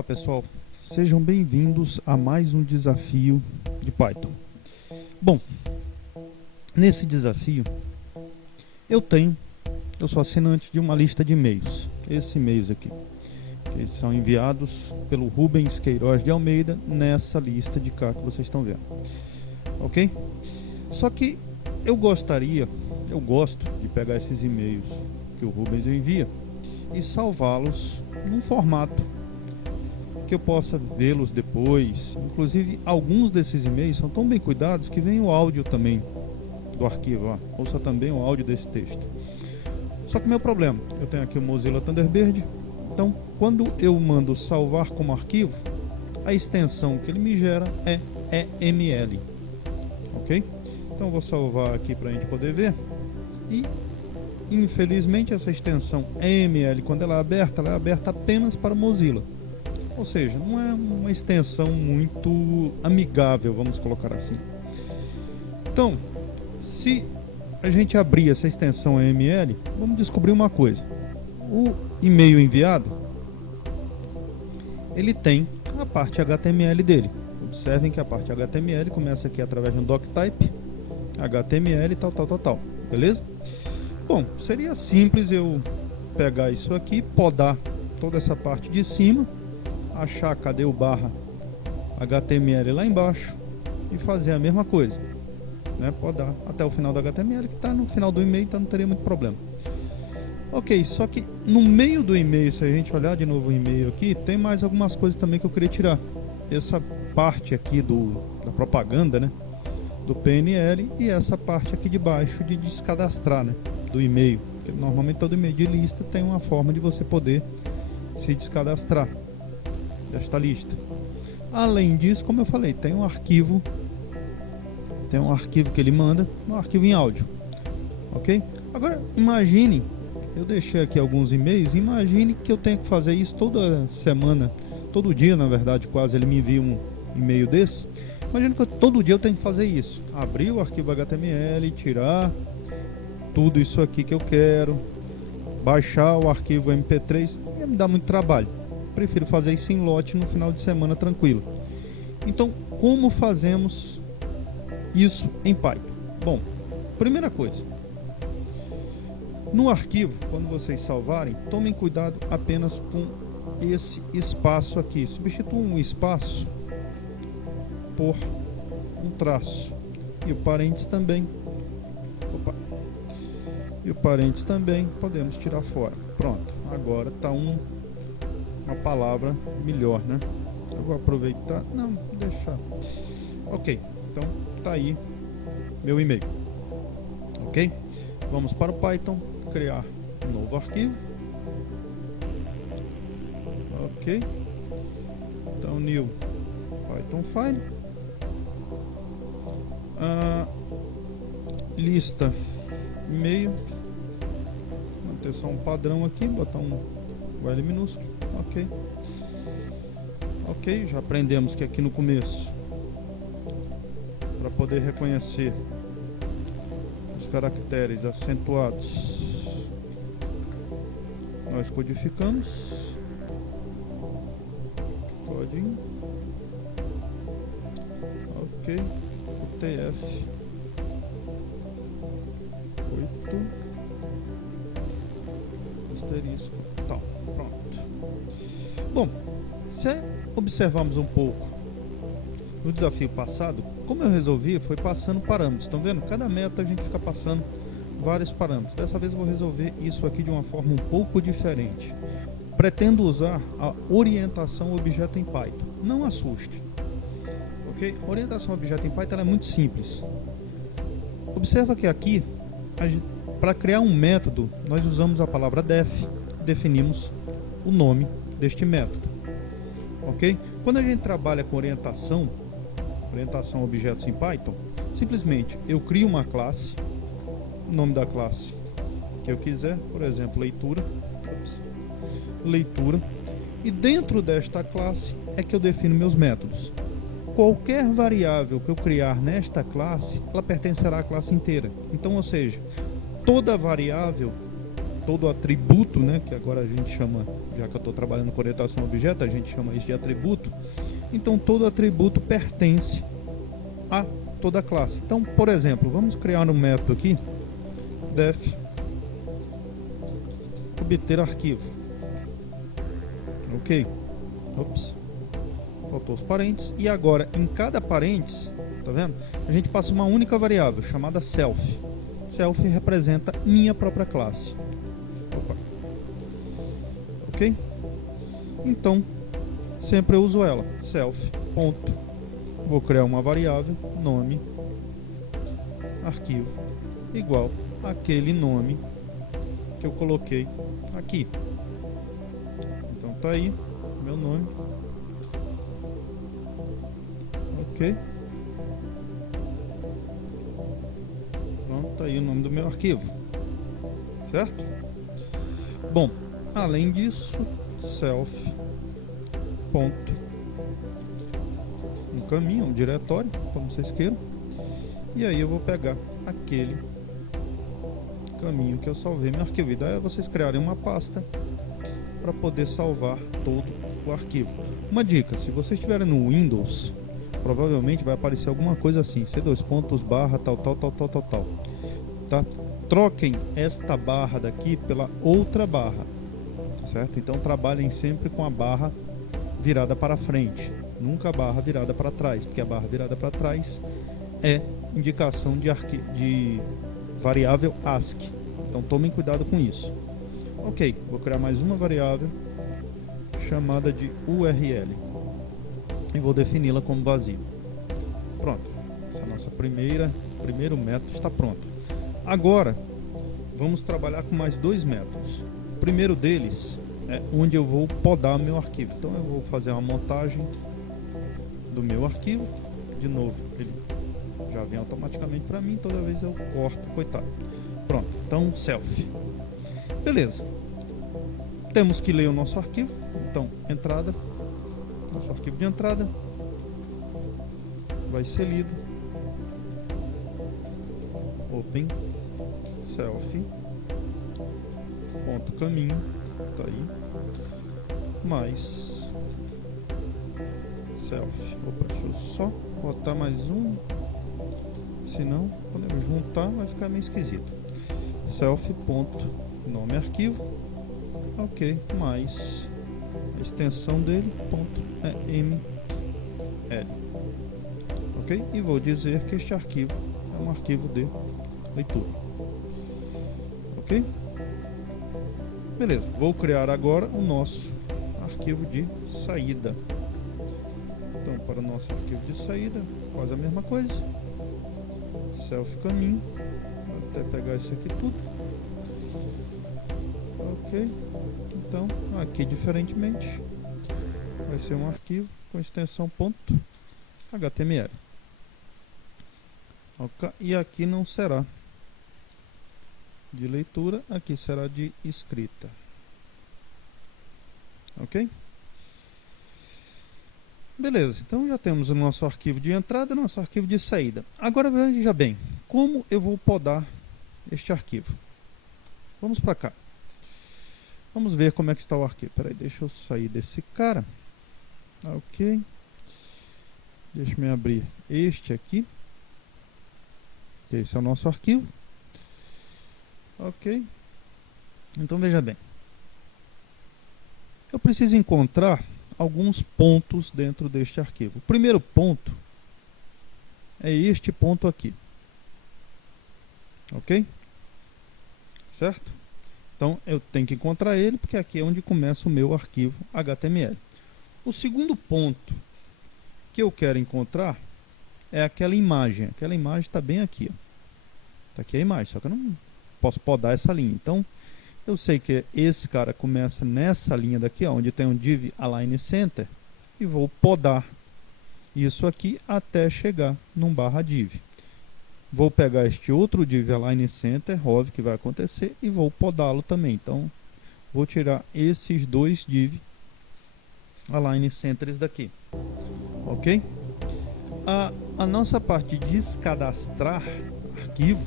Olá pessoal, sejam bem-vindos a mais um desafio de Python. Bom, nesse desafio eu sou assinante de uma lista de e-mails, esses e-mails aqui, que são enviados pelo Rubens Queiroz de Almeida nessa lista de cá que vocês estão vendo, ok? Só que eu gosto de pegar esses e-mails que o Rubens envia e salvá-los num formato que eu possa vê-los depois. Inclusive, alguns desses e-mails são tão bem cuidados que vem o áudio também do arquivo, ó. Ouça também o áudio desse texto. Só que o meu problema, eu tenho aqui o Mozilla Thunderbird, então quando eu mando salvar como arquivo, a extensão que ele me gera é EML, ok? Então eu vou salvar aqui para a gente poder ver. E infelizmente essa extensão EML, quando ela é aberta apenas para o Mozilla. Ou seja, não é uma extensão muito amigável, vamos colocar assim. Então, se a gente abrir essa extensão EML, vamos descobrir uma coisa. O e-mail enviado, ele tem a parte HTML dele. Observem que a parte HTML começa aqui através de um doctype, HTML, tal, beleza? Bom, seria simples eu pegar isso aqui, podar toda essa parte de cima, achar cadê o barra HTML lá embaixo e fazer a mesma coisa, né? Podar até o final do HTML, que está no final do e-mail, então não teria muito problema. Ok, só que no meio do e-mail, se a gente olhar de novo o e-mail aqui, tem mais algumas coisas também que eu queria tirar. Essa parte aqui da propaganda, né, do PNL, e essa parte aqui de baixo de descadastrar, né, do e-mail. Porque normalmente todo e-mail de lista tem uma forma de você poder se descadastrar desta lista. Além disso, como eu falei, tem um arquivo que ele manda, um arquivo em áudio, ok? Agora imagine, eu deixei aqui alguns e-mails, imagine que eu tenho que fazer isso toda semana, todo dia na verdade, quase ele me envia um e-mail desse. Imagina que todo dia eu tenho que fazer isso, abrir o arquivo HTML, tirar tudo isso aqui que eu quero, baixar o arquivo MP3, ia me dar muito trabalho. Prefiro fazer isso em lote no final de semana tranquilo. Então, como fazemos isso em Python? Bom, primeira coisa, no arquivo, quando vocês salvarem, tomem cuidado apenas com esse espaço aqui. Substituam um espaço por um traço. E o parênteses também. E o parênteses também podemos tirar fora. Pronto, agora está uma palavra melhor, né? Eu vou aproveitar, não, deixar. Ok, então tá aí meu e-mail. Ok? Vamos para o Python, criar um novo arquivo. Ok. Então new Python file. Lista e-mail. Manter só um padrão aqui, botar um L minúsculo. Ok. Ok, já aprendemos que aqui no começo, para poder reconhecer os caracteres acentuados, nós codificamos código. Ok, UTF 8 asterisco tal. Pronto. Bom, se observarmos um pouco no desafio passado, como eu resolvi foi passando parâmetros. Estão vendo? Cada meta a gente fica passando vários parâmetros. Dessa vez eu vou resolver isso aqui de uma forma um pouco diferente. Pretendo usar a orientação objeto em Python. Não assuste. Ok? A orientação objeto em Python é muito simples. Observa que aqui, para criar um método, nós usamos a palavra def, definimos o nome deste método. Ok? Quando a gente trabalha com orientação a objetos em Python, simplesmente eu crio uma classe, o nome da classe que eu quiser, por exemplo, leitura, e dentro desta classe é que eu defino meus métodos. Qualquer variável que eu criar nesta classe, ela pertencerá à classe inteira. Então, ou seja, toda variável todo atributo, né, que agora a gente chama, já que eu estou trabalhando com orientação a objeto, a gente chama isso de atributo. Então todo atributo pertence a toda classe. Então, por exemplo, vamos criar um método aqui, def obter arquivo. Ok. Ops. Faltou os parênteses. E agora, em cada parênteses, tá vendo? A gente passa uma única variável chamada self. Self representa minha própria classe. Opa. Ok? Então, sempre eu uso ela. Self. Ponto. Vou criar uma variável, nome, arquivo, igual àquele nome que eu coloquei aqui. Então tá aí, meu nome. Ok. Pronto, tá aí o nome do meu arquivo. Certo? Bom, além disso, self ponto um caminho, um diretório, como vocês queiram. E aí eu vou pegar aquele caminho que eu salvei meu arquivo. E daí vocês criarem uma pasta para poder salvar todo o arquivo. Uma dica, se vocês estiverem no Windows, provavelmente vai aparecer alguma coisa assim, C2 pontos barra tal. Tá? Troquem esta barra daqui pela outra barra, certo? Então trabalhem sempre com a barra virada para frente, nunca a barra virada para trás, porque a barra virada para trás é indicação de variável ASCII. Então tomem cuidado com isso. Ok, vou criar mais uma variável chamada de URL e vou defini-la como vazio. Pronto, essa nossa primeiro método está pronto. Agora vamos trabalhar com mais dois métodos. O primeiro deles é onde eu vou podar meu arquivo. Então eu vou fazer uma montagem do meu arquivo. De novo, ele já vem automaticamente para mim, toda vez eu corto, coitado. Pronto, então self. Beleza. Temos que ler o nosso arquivo. Então, entrada, nosso arquivo de entrada vai ser lido. Open self ponto caminho, tá aí, mais self. Opa, deixa eu só botar mais um, senão quando eu juntar vai ficar meio esquisito. Self ponto nome arquivo, ok, mais a extensão dele ponto ml, ok, e vou dizer que este arquivo é um arquivo de leitura. Ok? Beleza, vou criar agora o nosso arquivo de saída. Então, para o nosso arquivo de saída, faz a mesma coisa. Self caminho, até pegar isso aqui tudo. Ok, então aqui diferentemente vai ser um arquivo com extensão .html. Ok, e aqui não será de leitura, aqui será de escrita. Ok? Beleza, então já temos o nosso arquivo de entrada e o nosso arquivo de saída. Agora veja bem, como eu vou podar este arquivo? Vamos para cá. Vamos ver como é que está o arquivo. Peraí, deixa eu sair desse cara. Ok. Deixa eu abrir este aqui. Esse é o nosso arquivo. Ok. Então veja bem. Eu preciso encontrar alguns pontos dentro deste arquivo. O primeiro ponto é este ponto aqui. Ok? Certo? Então eu tenho que encontrar ele, porque aqui é onde começa o meu arquivo HTML. O segundo ponto que eu quero encontrar é aquela imagem. Aquela imagem está bem aqui. Está aqui a imagem, só que eu não posso podar essa linha. Então eu sei que esse cara começa nessa linha daqui, ó, onde tem um div align center, e vou podar isso aqui até chegar num barra div. Vou pegar este outro div align center, óbvio que vai acontecer, e vou podá-lo também. Então vou tirar esses dois div align centers daqui. Ok? A nossa parte de descadastrar arquivo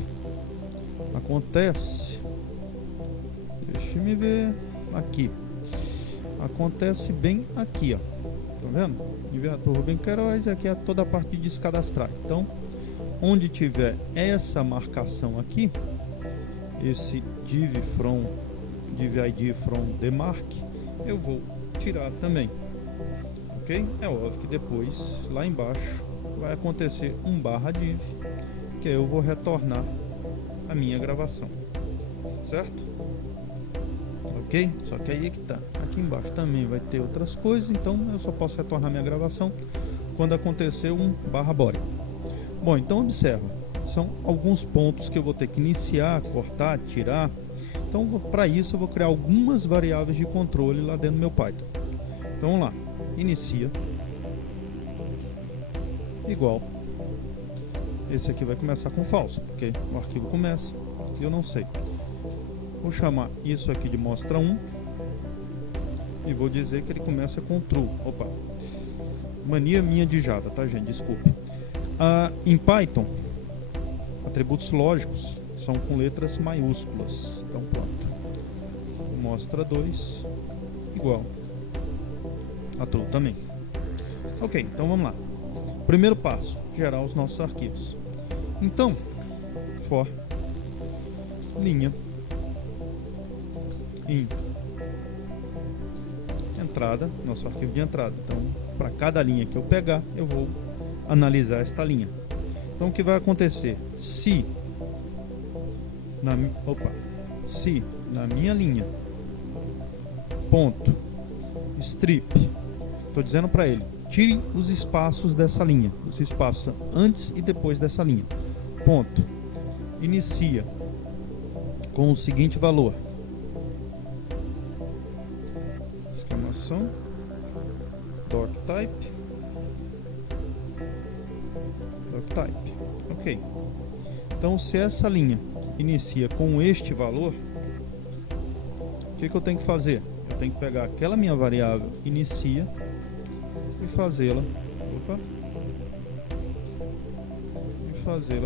acontece, deixa Deixa-me ver aqui. Acontece bem aqui, ó. Tá vendo? Enviado Rubem Queiroz, aqui é toda a parte de descadastrar. Então, onde tiver essa marcação aqui, esse div id from demarc, eu vou tirar também. Ok? É óbvio que depois, lá embaixo, vai acontecer um /div, que eu vou retornar a minha gravação. Certo? Ok? Só que aí é que tá. Aqui embaixo também vai ter outras coisas, então eu só posso retornar minha gravação quando acontecer um /body. Bom, então observa. São alguns pontos que eu vou ter que iniciar, cortar, tirar. Então, para isso, eu vou criar algumas variáveis de controle lá dentro do meu Python. Então, vamos lá. Inicia. Igual. Esse aqui vai começar com falso, porque o arquivo começa e eu não sei. Vou chamar isso aqui de mostra 1 e vou dizer que ele começa com true. Opa, mania minha de Java, tá, gente? Desculpe. Em Python, atributos lógicos são com letras maiúsculas. Então pronto. Mostra 2 igual a true também. Ok, então vamos lá. Primeiro passo, gerar os nossos arquivos. Então, for linha em entrada, nosso arquivo de entrada. Então, para cada linha que eu pegar, eu vou analisar esta linha. Então, o que vai acontecer? Se na minha linha ponto strip, estou dizendo para ele, tire os espaços dessa linha, os espaços antes e depois dessa linha. Ponto. Inicia com o seguinte valor. Exclamação. Doctype. Doctype. Ok. Então, se essa linha inicia com este valor, o que eu tenho que fazer? Eu tenho que pegar aquela minha variável inicia e fazê-la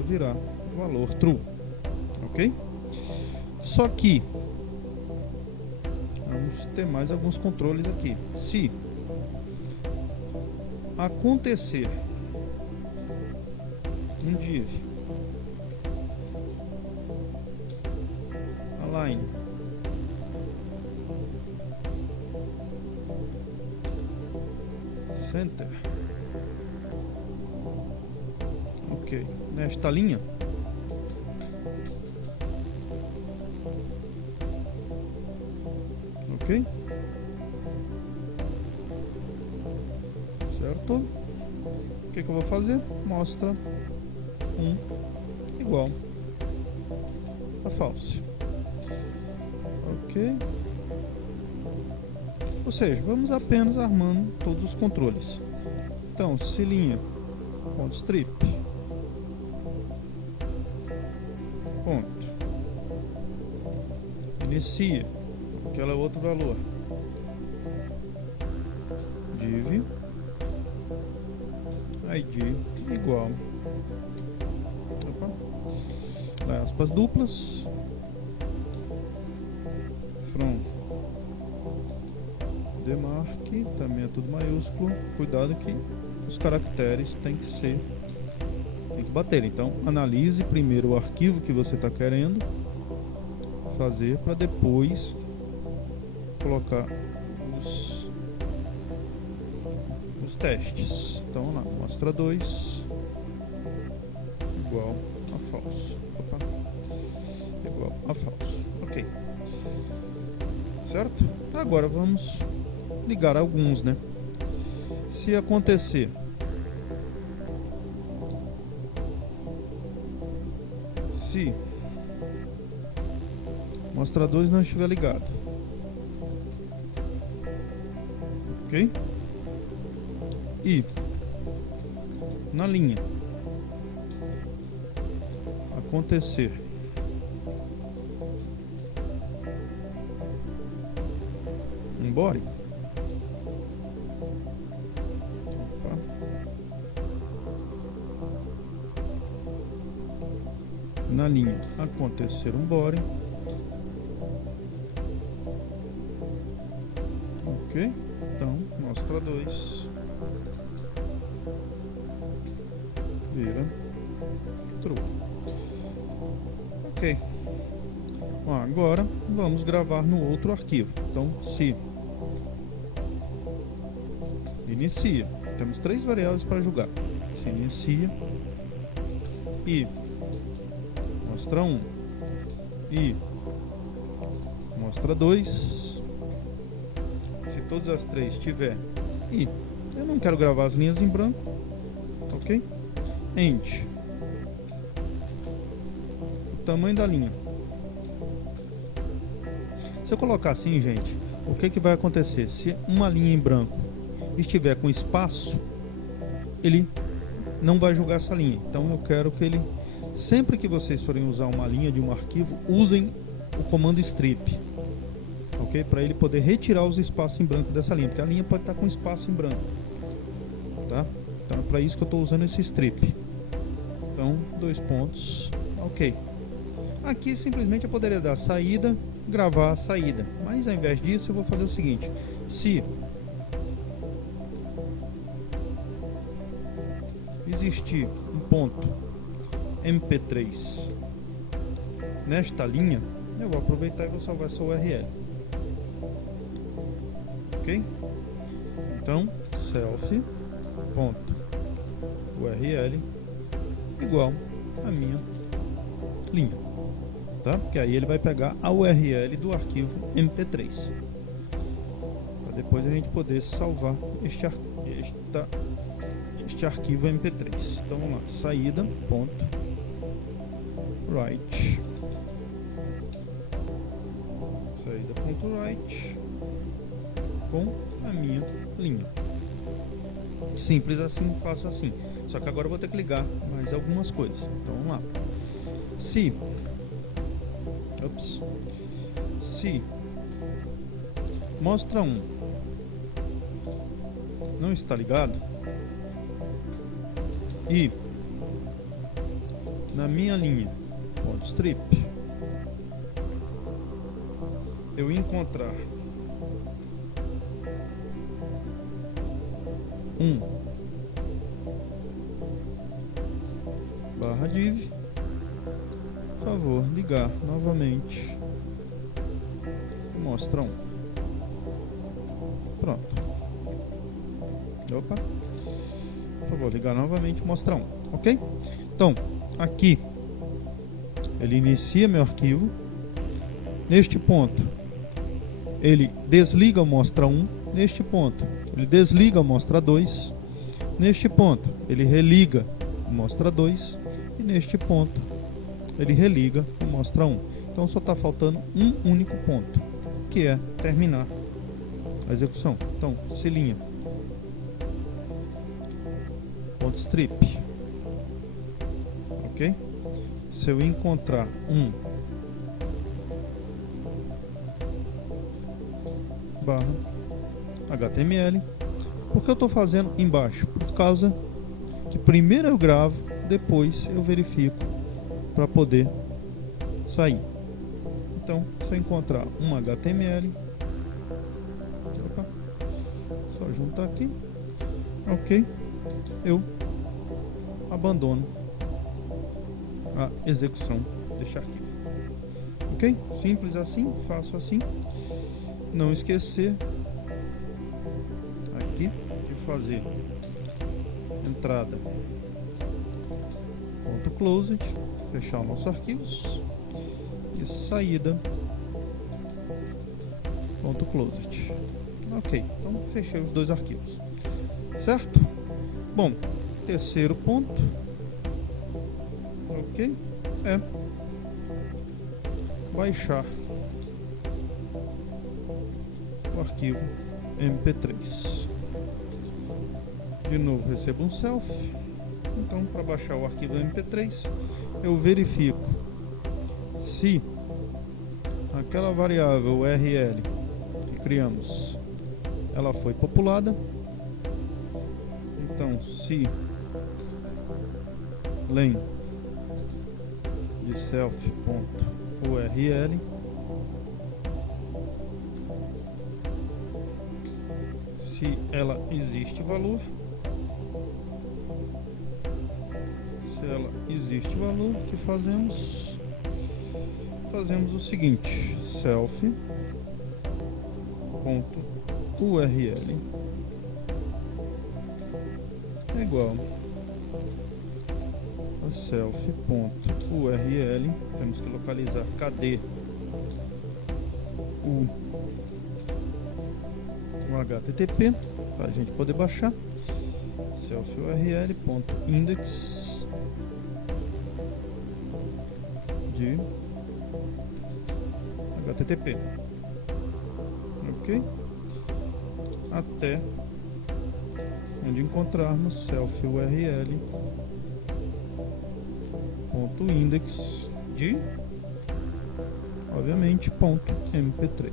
virar valor true, ok? Só que vamos ter mais alguns controles aqui. Se acontecer um div align center, ok, nesta linha ok, certo? O que eu vou fazer? Mostra 1 igual a false, ok? Ou seja, vamos apenas armando todos os controles. Então, se linha ponto strip ponto inicia aquele outro valor div id igual aspas duplas from demarc, também é tudo maiúsculo. Cuidado que os caracteres tem que bater. Então analise primeiro o arquivo que você está querendo fazer para depois colocar os testes. Então vamos lá, mostra 2 igual a falso. Opa, igual a falso. Ok, certo? Agora vamos ligar alguns, né? Se acontecer se mostra 2 não estiver ligado, ok? E na linha acontecer embora na linha acontecer um body Ok, então mostra 2 vira true. Ok. Bom, agora vamos gravar no outro arquivo. Então, se inicia, temos 3 variáveis para jogar. Se inicia e mostra 1 e mostra 2. Se todas as 3 tiver e eu não quero gravar as linhas em branco, ok? End. O tamanho da linha. Se eu colocar assim, gente, o que vai acontecer? Se uma linha em branco estiver com espaço, ele não vai jogar essa linha. Então eu quero que ele, sempre que vocês forem usar uma linha de um arquivo, usem o comando strip, ok? Para ele poder retirar os espaços em branco dessa linha, porque a linha pode estar com espaço em branco, tá? Então é para isso que eu estou usando esse strip. Então, 2 pontos, ok. Aqui simplesmente eu poderia dar saída, gravar a saída, mas ao invés disso eu vou fazer o seguinte: se existir um ponto MP3 nesta linha, eu vou aproveitar e vou salvar essa URL, ok? Então, self.url igual a minha linha, tá? Porque aí ele vai pegar a URL do arquivo MP3 para depois a gente poder salvar este arquivo MP3. Então vamos lá, saída.write com a minha linha. Simples assim, faço assim. Só que agora eu vou ter que ligar mais algumas coisas. Então vamos lá. Se mostra 1 não está ligado e na minha linha .strip eu encontrar /div, por favor, ligar novamente mostra 1. Pronto. Opa. Por favor, ligar novamente mostra 1. Ok? Então, aqui ele inicia meu arquivo. Neste ponto, ele desliga o mostra 1. Neste ponto, ele desliga o mostra 2. Neste ponto, ele religa o mostra 2. E neste ponto, ele religa o mostra 1. Então só está faltando um único ponto, que é terminar a execução. Então, se linha .strip, ok? Se eu encontrar /HTML, por que eu estou fazendo embaixo? Por causa que primeiro eu gravo, depois eu verifico para poder sair. Então, se eu encontrar HTML, opa, só juntar aqui, ok, eu abandono a execução deste arquivo. Ok? Simples assim, faço assim. Não esquecer aqui de fazer entrada .closed, fechar os nossos arquivos, e saída .closed. Ok, então fechei os 2 arquivos, certo? Bom, terceiro ponto, ok, é baixar o arquivo MP3. De novo recebo um self. Então, para baixar o arquivo MP3, eu verifico se aquela variável URL que criamos, ela foi populada. Então, se len de self.url se ela existe valor. Se ela existe valor, o que fazemos? Fazemos o seguinte: self.url é igual a self.url. Temos que localizar cadê o HTTP para a gente poder baixar. self.url.index de HTTP, ok? Até onde encontrarmos self.url.index de, obviamente, .mp3,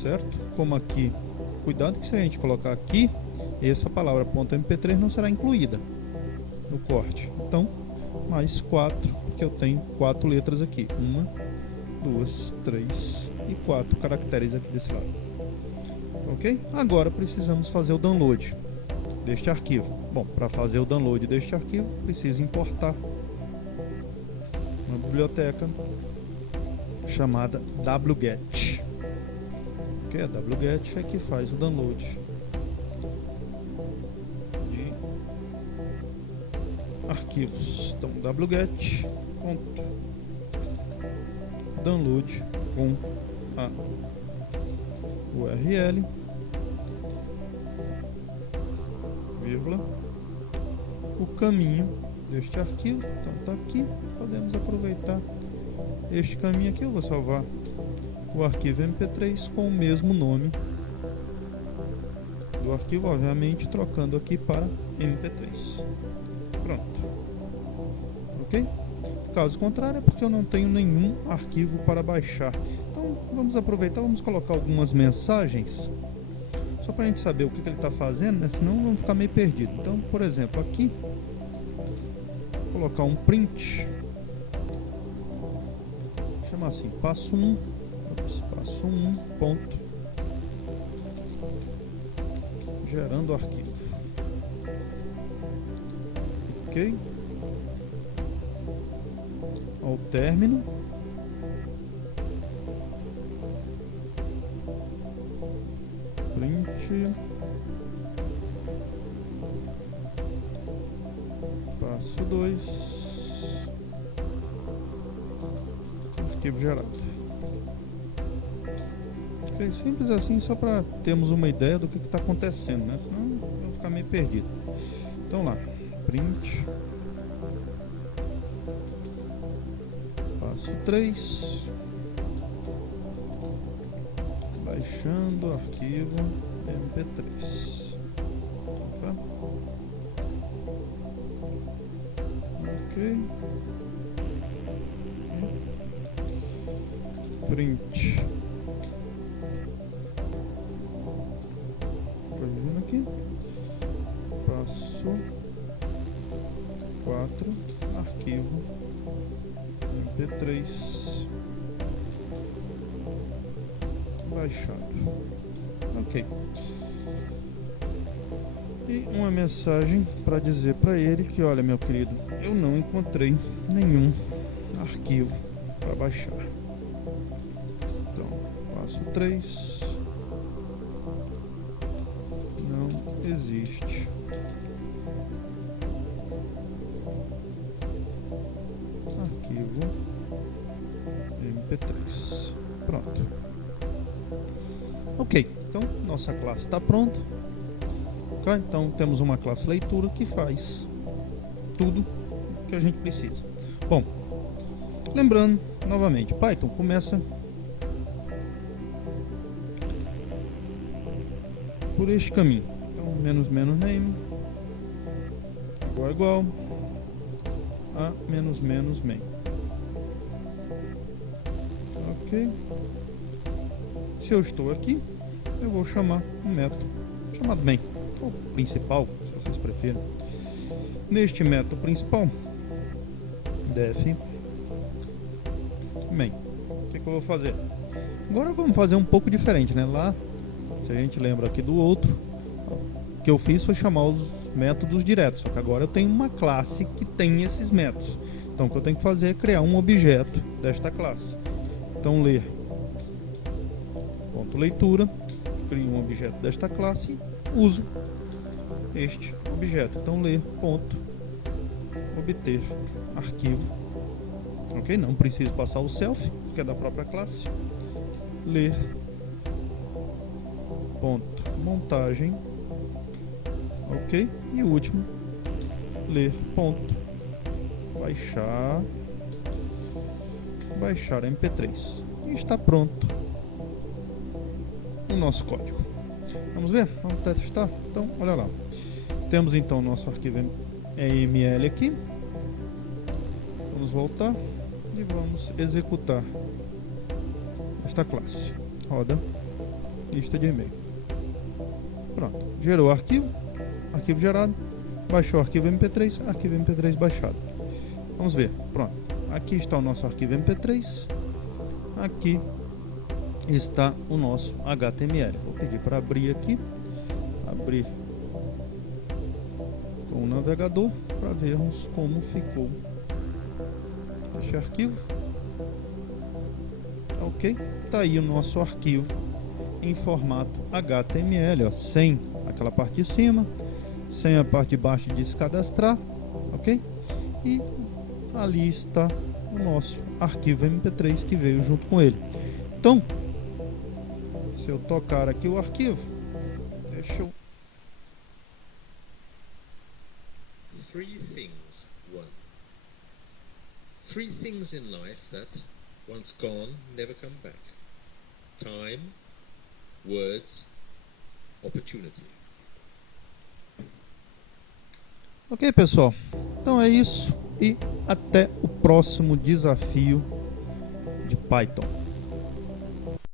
certo? Como aqui, cuidado que se a gente colocar aqui, essa palavra .mp3 não será incluída no corte. Então, mais 4, porque eu tenho 4 letras aqui. 1, 2, 3 e 4 caracteres aqui desse lado. Ok? Agora precisamos fazer o download deste arquivo. Bom, para fazer o download deste arquivo, preciso importar uma biblioteca chamada wget. Ok? A wget é que faz o download de arquivos. Então, wget download com a URL, vírgula, o caminho deste arquivo. Então está aqui, podemos aproveitar este caminho aqui. Eu vou salvar o arquivo mp3 com o mesmo nome do arquivo, obviamente trocando aqui para mp3. Pronto, ok? Caso contrário, é porque eu não tenho nenhum arquivo para baixar. Então vamos aproveitar, vamos colocar algumas mensagens só para a gente saber o que ele está fazendo, né? Senão vamos ficar meio perdido. Então, por exemplo, aqui vou colocar um print, vou chamar assim, passo 1, ponto, gerando arquivo, ok? Ao término, print, passo 2, arquivo gerado. Ok, simples assim, só para termos uma ideia do que está acontecendo, né? Senão eu vou ficar meio perdido. Então lá, print, passo 3, baixando arquivo mp3. Opa. Ok, print, corrigindo aqui, passo 4, arquivo mp3 baixado. Ok. E uma mensagem para dizer para ele que, olha, meu querido, eu não encontrei nenhum arquivo para baixar. Então, passo 3, não existe arquivo mp3. Pronto. Ok, então nossa classe está pronta. Okay? Então temos uma classe leitura que faz tudo que a gente precisa. Bom, lembrando novamente, Python começa por este caminho. Então menos name igual a menos main. Ok. Se eu estou aqui, eu vou chamar um método chamado main, ou principal, se vocês preferem. Neste método principal, def main. O que eu vou fazer? Agora vamos fazer um pouco diferente, né? Lá Se a gente lembra aqui do outro, o que eu fiz foi chamar os métodos diretos, só que agora eu tenho uma classe que tem esses métodos. Então o que eu tenho que fazer é criar um objeto desta classe. Então ler ponto leitura, crio um objeto desta classe e uso este objeto. Então ler ponto obter arquivo. Ok? Não preciso passar o self, que é da própria classe. Ler ponto montagem. Ok? E o último, ler ponto baixar mp3. E está pronto o nosso código. Vamos ver? Vamos testar? Então, olha lá. Temos então o nosso arquivo EML aqui. Vamos voltar e vamos executar esta classe. Roda lista de e-mail. Pronto. Gerou o arquivo gerado. Baixou o arquivo MP3 baixado. Vamos ver. Pronto. Aqui está o nosso arquivo MP3. Aqui está o nosso HTML. Vou pedir para abrir aqui. Abrir com o navegador para vermos como ficou este arquivo. Ok? Está aí o nosso arquivo em formato HTML, ó, sem aquela parte de cima, sem a parte de baixo de se cadastrar, ok? E ali está o nosso arquivo MP3 que veio junto com ele. Então, se eu tocar aqui o arquivo, deixa eu... Three things in life that, once gone, never come back. Time, words, opportunity. Ok, pessoal. Então é isso e até o próximo desafio de Python.